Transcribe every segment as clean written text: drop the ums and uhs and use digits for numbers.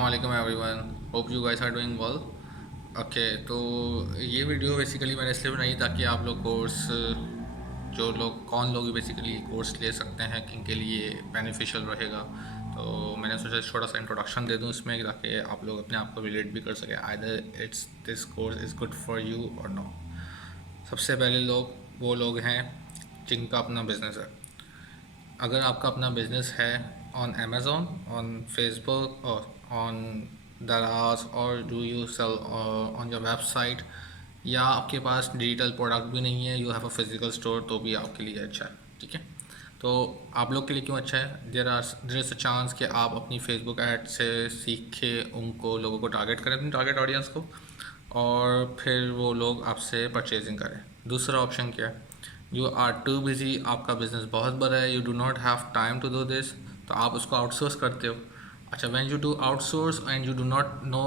अस्सलाम वालेकुम everyone, hope you guys are doing well. Okay, तो ये वीडियो बेसिकली मैंने इसलिए बनाई ताकि आप लोग कोर्स जो लोग कौन लोग बेसिकली कोर्स ले सकते हैं किनके लिए बेनिफिशियल रहेगा। तो मैंने सोचा छोटा सा इंट्रोडक्शन दे दूँ इसमें ताकि आप लोग अपने आप को रिलेट भी कर सकें, either it's this course is good for you और नो। सबसे पहले लोग वो लोग हैं जिनका अपना बिजनेस है। अगर आपका अपना बिजनेस है ऑन अमेज़ोन, ऑन फेसबुक और ऑन दराज, और do you sell on your website, या आपके पास डिजिटल प्रोडक्ट भी नहीं है, you have a physical store, तो भी आपके लिए अच्छा है। ठीक है, तो आप लोग के लिए क्यों अच्छा है? देयर इज़ अ चांस कि आप अपनी फेसबुक ऐड से सीख के उनको लोगों को टारगेट करें, अपनी टारगेट ऑडियंस को, और फिर वो लोग आपसे परचेजिंग करें। दूसरा ऑप्शन क्या है? यू आर टू बिजी, आपका बिजनेस बहुत बड़ा है, you do not have time to do this, तो आप उसको आउटसोर्स करते हो। अच्छा, when you do outsource and you do not know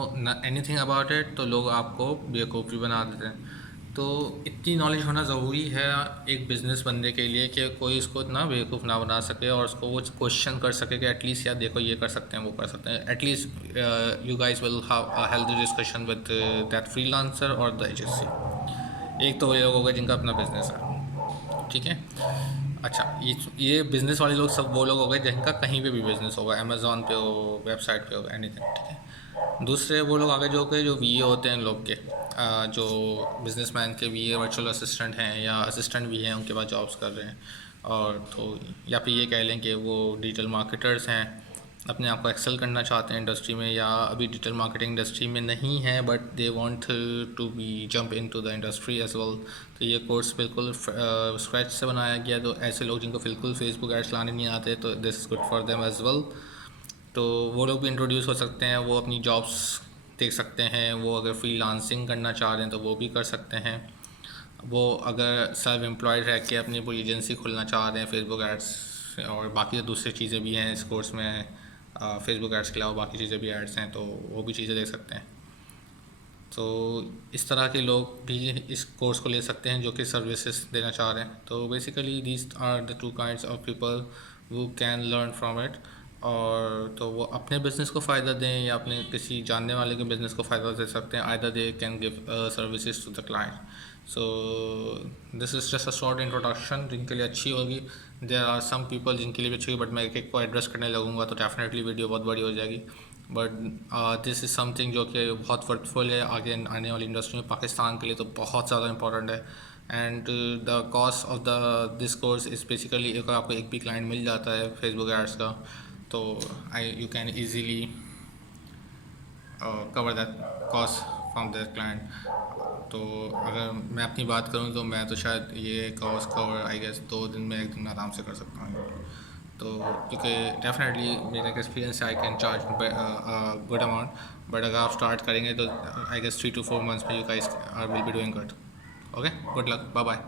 anything about it, तो लोग आपको बेवकूफ़ भी बना देते हैं। तो इतनी नॉलेज होना ज़रूरी है एक बिज़नेस बंदे के लिए कि कोई उसको इतना बेवकूफ़ ना बना सके और उसको वो क्वेश्चन कर सके कि एटलीस्ट यार देखो ये कर सकते हैं, वो कर सकते हैं। At least you guys will have a healthy discussion with that freelancer और द एजेंसी। एक तो ये लोग हो गए जिनका अपना बिजनेस है। ठीक है। अच्छा, ये बिज़नेस वाले लोग सब वो लोग हो गए जिनका कहीं पे भी बिज़नेस होगा, अमेज़ॉन पे हो, वेबसाइट पे हो, एनीथिंग। ठीक है। दूसरे वो लोग आगे जो वीए होते हैं लोग के, जो बिजनेसमैन के वीए वर्चुअल असिस्टेंट हैं या असिस्टेंट भी हैं, उनके पास जॉब्स कर रहे हैं। और तो या फिर ये कह लें कि वो डिजिटल मार्केटर्स हैं, अपने आप को एक्सेल करना चाहते हैं इंडस्ट्री में, या अभी डिजिटल मार्केटिंग इंडस्ट्री में नहीं है but they want to be jump into the industry as well. तो ये कोर्स बिल्कुल स्क्रैच से बनाया गया। तो ऐसे लोग जिनको बिल्कुल फेसबुक एड्स लाने नहीं आते, तो this is good for them as well. तो वो लोग भी इंट्रोड्यूस हो सकते हैं, वो अपनी जॉब्स देख सकते हैं। वो अगर फ्रीलांसिंग करना चाह रहे हैं तो वो भी कर सकते हैं। वो अगर सेल्फ एम्प्लॉयड रह के अपनी कोई एजेंसी खोलना चाह रहे हैं फेसबुक एड्स और बाकी दूसरी चीज़ें भी हैं इस कोर्स में, फेसबुक एड्स के अलावा बाकी चीज़ें भी एड्स हैं, तो वो भी चीज़ें देख सकते हैं। तो इस तरह के लोग भी इस कोर्स को ले सकते हैं जो कि सर्विसेज देना चाह रहे हैं। तो basically these are the two kinds of people who can learn from it. और तो वो अपने बिज़नेस को फ़ायदा दें या अपने किसी जानने वाले के बिज़नेस को फ़ायदा दे सकते हैं। Either they can give services to the client. So this is just a short introduction जिनके लिए अच्छी होगी। देयर आर सम पीपल जिनके लिए भी अच्छी होगी, बट मैं एक एक को एड्रेस करने लगूंगा तो डेफिनेटली वीडियो बहुत बड़ी हो जाएगी। बट दिस इज़ समथिंग जो कि बहुत वर्थफुल है आगे आने वाली इंडस्ट्री में। पाकिस्तान के लिए तो बहुत ज़्यादा इंपॉर्टेंट है। And the cost of the this course is basically, अगर आपको एक भी क्लाइंट मिल जाता है फेसबुक एड्स का, तो you can easily cover that cost from that client. तो अगर मैं अपनी बात करूँ तो मैं तो शायद ये कॉस्ट कवर आई गेस 2 दिन में, 1 दिन में आराम से कर सकता हूँ। तो क्योंकि डेफिनेटली मेरा एक एक्सपीरियंस है, I can charge good amount. But अगर आप स्टार्ट करेंगे तो आई गेस 3 to 4 months में you guys are will be doing good. Okay, good luck, bye bye.